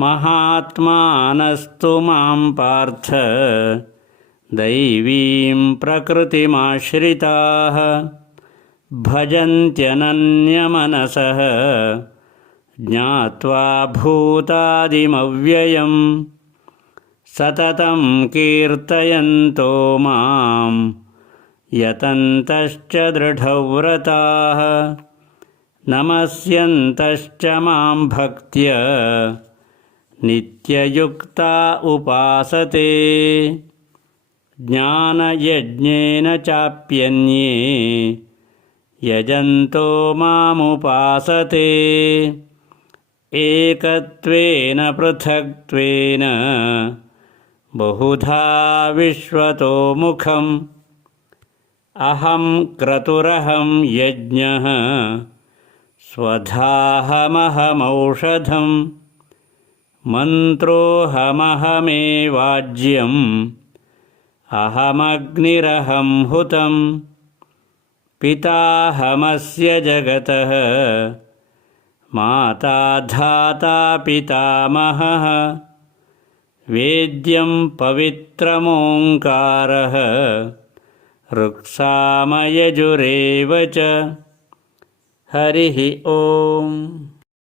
महात्मानस्तु मां पार्थ दैवीं प्रकृतिमाश्रिताः भजन्त्यनन्यमनसः ज्ञात्वा भूतादिमव्ययं सततं कीर्तयन्तो मां यतन्तश्च दृढव्रताः नमस्यन्तश्च मां भक्त्य नित्ययुक्ता उपासते। ज्ञानयज्ञेन चाप्यन्ये। यजन्तो मामुपासते। एकत्वेन पृथक्त्वेन। बहुधा विश्वतोमुखम् अहं क्रतुरहं यज्ञः। स्वधाहमहमौषधम् मन्त्रोऽहमहमेवाज्यम्। अहमग्निरहं हुतं। पिताहमस्य जगतः। माता धाता पितामहः। वेद्यं पवित्रमोङ्कारः। ऋक्सामयजुरेव च। हरिः ओम्